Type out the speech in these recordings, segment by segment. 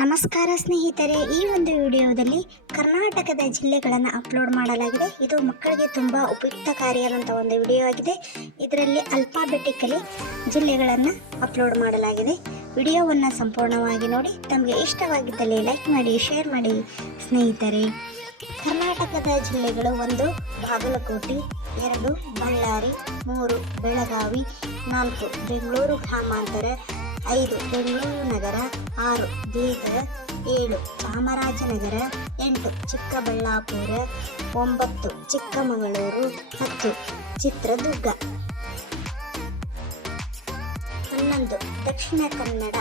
ನಮಸ್ಕಾರ ಸ್ನೇಹಿತರೆ, ಈ ಒಂದು ವಿಡಿಯೋದಲ್ಲಿ ಕರ್ನಾಟಕದ ಜಿಲ್ಲೆಗಳನ್ನು ಅಪ್ಲೋಡ್ ಮಾಡಲಾಗಿದೆ. ಇದು ಮಕ್ಕಳಿಗೆ ತುಂಬ ಉಪಯುಕ್ತಕಾರಿಯಾದಂಥ ಒಂದು ವಿಡಿಯೋ ಆಗಿದೆ. ಇದರಲ್ಲಿ ಅಲ್ಫಾಬೆಟಿಕಲಿ ಜಿಲ್ಲೆಗಳನ್ನು ಅಪ್ಲೋಡ್ ಮಾಡಲಾಗಿದೆ. ವಿಡಿಯೋವನ್ನು ಸಂಪೂರ್ಣವಾಗಿ ನೋಡಿ. ತಮಗೆ ಇಷ್ಟವಾಗಿದ್ದಲ್ಲಿ ಲೈಕ್ ಮಾಡಿ, ಶೇರ್ ಮಾಡಿ ಸ್ನೇಹಿತರೆ. ಕರ್ನಾಟಕದ ಜಿಲ್ಲೆಗಳು: 1 ಬಾಗಲಕೋಟೆ, 2 ಬಳ್ಳಾರಿ, 3 ಬೆಳಗಾವಿ, 4 ಬೆಂಗಳೂರು ಗ್ರಾಮಾಂತರ, 5 ಬೆಂಗಳೂರು ನಗರ, 6 ಬೀದರ್, 7 ಚಾಮರಾಜನಗರ, 8 ಚಿಕ್ಕಬಳ್ಳಾಪುರ, 9 ಚಿಕ್ಕಮಗಳೂರು, 10 ಚಿತ್ರದುರ್ಗ, 11 ದಕ್ಷಿಣ ಕನ್ನಡ,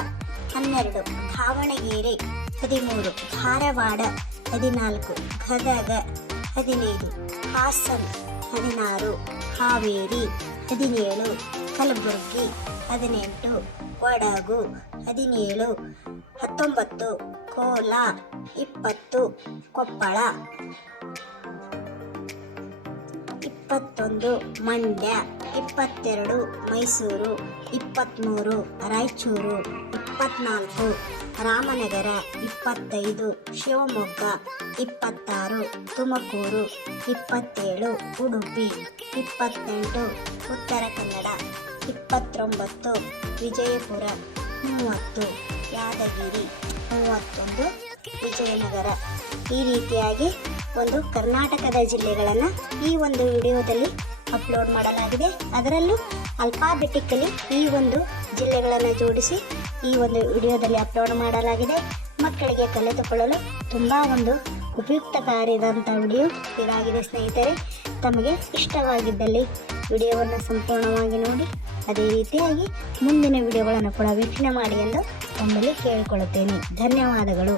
12 ದಾವಣಗೆರೆ, 13 ಧಾರವಾಡ, 14 ಗದಗ, 15 ಹಾಸನ, 16 ಹಾವೇರಿ, 17 ಕಲಬುರಗಿ, 18 ಕೊಡಗು, 17 19 ಕೋಲಾರ, 20 ಕೊಪ್ಪಳ, 21 ಮಂಡ್ಯ, 22 ಮೈಸೂರು, 23 ರಾಯಚೂರು, 24 ರಾಮನಗರ, 25 ಶಿವಮೊಗ್ಗ, 26 ತುಮಕೂರು, 27 ಉಡುಪಿ, 28 ಉತ್ತರ ಕನ್ನಡ, 29 ವಿಜಯಪುರ, 30 ಯಾದಗಿರಿ, 31 ವಿಜಯನಗರ. ಈ ರೀತಿಯಾಗಿ ಒಂದು ಕರ್ನಾಟಕದ ಜಿಲ್ಲೆಗಳನ್ನು ಈ ಒಂದು ವಿಡಿಯೋದಲ್ಲಿ ಅಪ್ಲೋಡ್ ಮಾಡಲಾಗಿದೆ. ಅದರಲ್ಲೂ ಅಲ್ಫಾಬೆಟಿಕಲಿ ಈ ಒಂದು ಜಿಲ್ಲೆಗಳನ್ನು ಜೋಡಿಸಿ ಈ ಒಂದು ವಿಡಿಯೋದಲ್ಲಿ ಅಪ್ಲೋಡ್ ಮಾಡಲಾಗಿದೆ. ಮಕ್ಕಳಿಗೆ ಕಲಿತುಕೊಳ್ಳಲು ತುಂಬ ಒಂದು ಉಪಯುಕ್ತಕಾರಿಯಾದಂಥ ವಿಡಿಯೋ ಇದಾಗಿದೆ ಸ್ನೇಹಿತರೆ. ತಮಗೆ ಇಷ್ಟವಾಗಿದ್ದಲ್ಲಿ ವಿಡಿಯೋವನ್ನು ಸಂಪೂರ್ಣವಾಗಿ ನೋಡಿ. ಅದೇ ರೀತಿಯಾಗಿ ಮುಂದಿನ ವಿಡಿಯೋಗಳನ್ನು ಕೂಡ ವೀಕ್ಷಣೆ ಮಾಡಿ ಎಂದು ತಮ್ಮಲ್ಲಿ ಕೇಳಿಕೊಳ್ಳುತ್ತೇನೆ. ಧನ್ಯವಾದಗಳು.